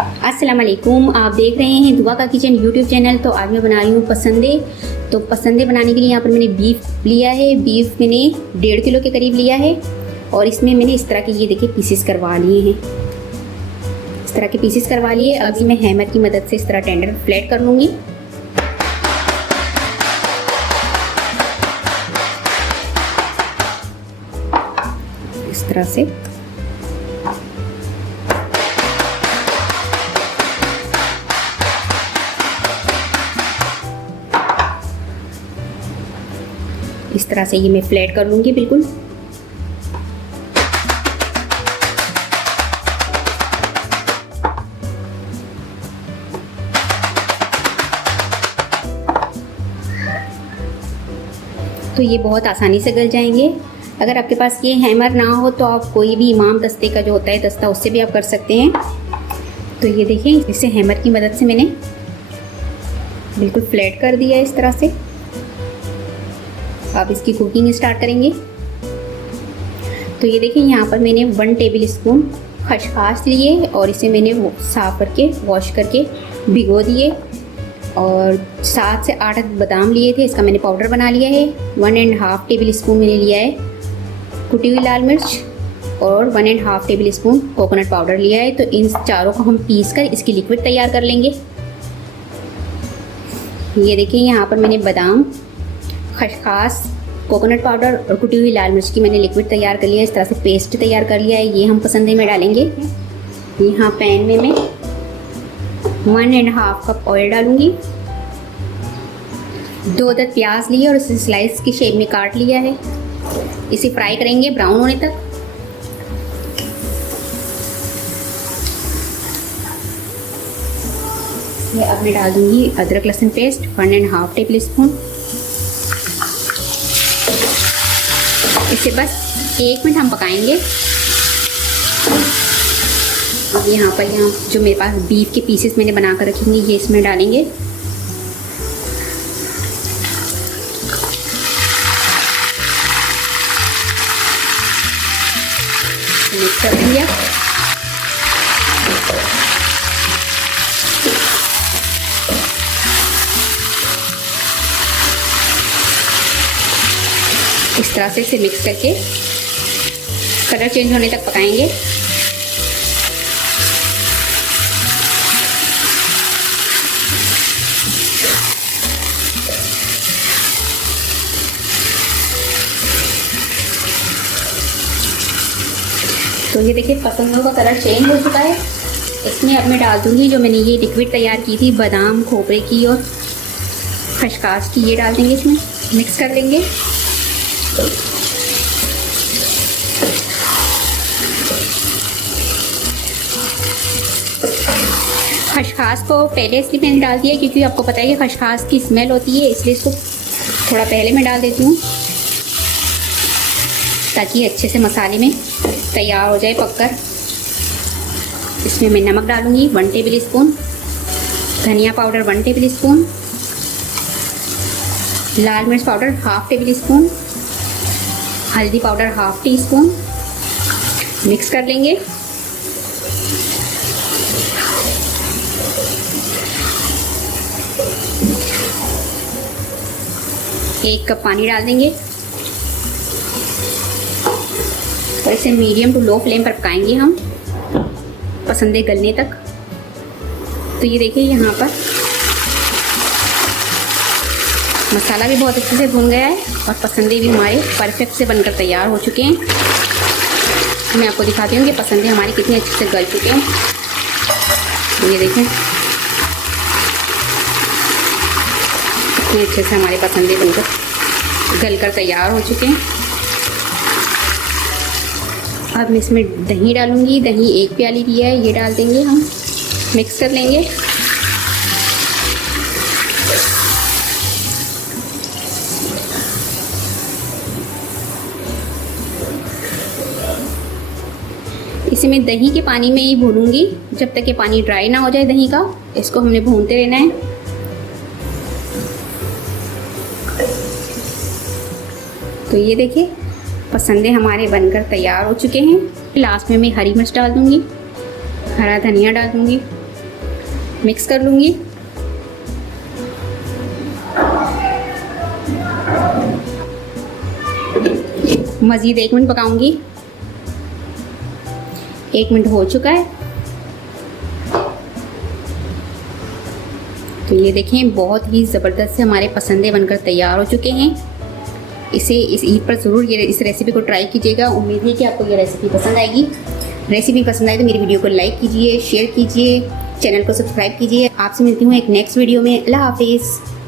अस्सलाम वालेकुम, आप देख रहे हैं दुआ का किचन यूट्यूब चैनल। तो आज मैं बना रही हूँ पसंदे। तो पसंदे बनाने के लिए यहाँ पर मैंने बीफ लिया है। बीफ मैंने 1.5 किलो के करीब लिया है और इसमें मैंने इस तरह के ये देखिए पीसेस करवा लिए हैं। इस तरह के पीसेस करवा लिए। अभी मैं हैमर की मदद से इस तरह टेंडर फ्लैट कर लूँगी। इस तरह से ये मैं फ्लैट कर लूँगी बिल्कुल। तो ये बहुत आसानी से गल जाएंगे। अगर आपके पास ये हैमर ना हो तो आप कोई भी इमाम दस्ते का जो होता है दस्ता, उससे भी आप कर सकते हैं। तो ये देखिए, इसे हैमर की मदद से मैंने बिल्कुल फ्लैट कर दिया इस तरह से। अब इसकी कुकिंग स्टार्ट करेंगे। तो ये देखिए, यहाँ पर मैंने 1 टेबल स्पून खसखस लिए और इसे मैंने साफ करके वॉश करके भिगो दिए। और 7 से 8 बादाम लिए थे, इसका मैंने पाउडर बना लिया है। 1.5 टेबल स्पून मैंने लिया है कुटी हुई लाल मिर्च और 1.5 टेबल स्पून कोकोनट पाउडर लिया है। तो इन चारों को हम पीस कर इसकी लिक्विड तैयार कर लेंगे। ये देखिए, यहाँ पर मैंने बादाम, खसखस, कोकोनट पाउडर और कुटी हुई लाल मिर्च की मैंने लिक्विड तैयार कर लिया है। इस तरह से पेस्ट तैयार कर लिया है। ये हम पसंदे में डालेंगे। यहाँ पैन में मैं 1.5 कप ऑयल डालूंगी। 2 अदद प्याज लिए और इसे स्लाइस की शेप में काट लिया है। इसे फ्राई करेंगे ब्राउन होने तक। अब मैं डाल दूंगी अदरक लहसुन पेस्ट 1.5 टेबल स्पून। इसे बस 1 मिनट हम पकाएंगे। अब यहाँ जो मेरे पास बीफ के पीसेस मैंने बना कर रखे होंगे, ये इसमें डालेंगे। मिक्स कर दिया। इस तरह से इसे मिक्स करके कलर चेंज होने तक पकाएंगे। तो ये देखिए, पसंदों का कलर चेंज हो चुका है। इसमें अब मैं डाल दूंगी जो मैंने ये लिक्विड तैयार की थी बादाम, खोपरे की और खसखस की। ये डाल देंगे, इसमें मिक्स कर लेंगे। खसखस को पहले इसलिए मैंने डाल दिया क्योंकि आपको पता है कि खसखस की स्मेल होती है, इसलिए इसको थोड़ा पहले मैं डाल देती हूँ ताकि अच्छे से मसाले में तैयार हो जाए पककर। इसमें मैं नमक डालूंगी 1 टेबल स्पून, धनिया पाउडर 1 टेबल स्पून, लाल मिर्च पाउडर 1/2 टेबल स्पून, हल्दी पाउडर 1/2 टी स्पून। मिक्स कर लेंगे। एक कप पानी डाल देंगे और इसे मीडियम टू लो फ्लेम पर पकाएंगे हम पसंदे गलने तक। तो ये देखिए, यहाँ पर मसाला भी बहुत अच्छे से भून गया है और पसंदे भी हमारे परफेक्ट से बनकर तैयार हो चुके हैं। मैं आपको दिखाती हूँ कि पसंदे हमारे कितने अच्छे से गल चुके हैं। तो ये देखें, कितने अच्छे से हमारे पसंदे बनकर गलकर तैयार हो चुके हैं। अब मैं इसमें दही डालूंगी। दही 1 प्याली लिया है, ये डाल देंगे हम। मिक्स कर लेंगे। इसे मैं दही के पानी में ही भूनूंगी जब तक ये पानी ड्राई ना हो जाए दही का। इसको हमने भूनते रहना है। तो ये देखिए, पसंदे हमारे बनकर तैयार हो चुके हैं। लास्ट में मैं हरी मिर्च डाल दूंगी, हरा धनिया डाल दूंगी मिक्स कर लूँगी। मज़ीद 1 मिनट पकाऊंगी। 1 मिनट हो चुका है। तो ये देखें बहुत ही ज़बरदस्त से हमारे पसंदे बनकर तैयार हो चुके हैं। इसे इस ईद पर ज़रूर ये इस रेसिपी को ट्राई कीजिएगा। उम्मीद है कि आपको ये रेसिपी पसंद आएगी। रेसिपी पसंद आए तो मेरी वीडियो को लाइक कीजिए, शेयर कीजिए, चैनल को सब्सक्राइब कीजिए। आपसे मिलती हूँ एक नेक्स्ट वीडियो में। अल्लाह हाफिज़।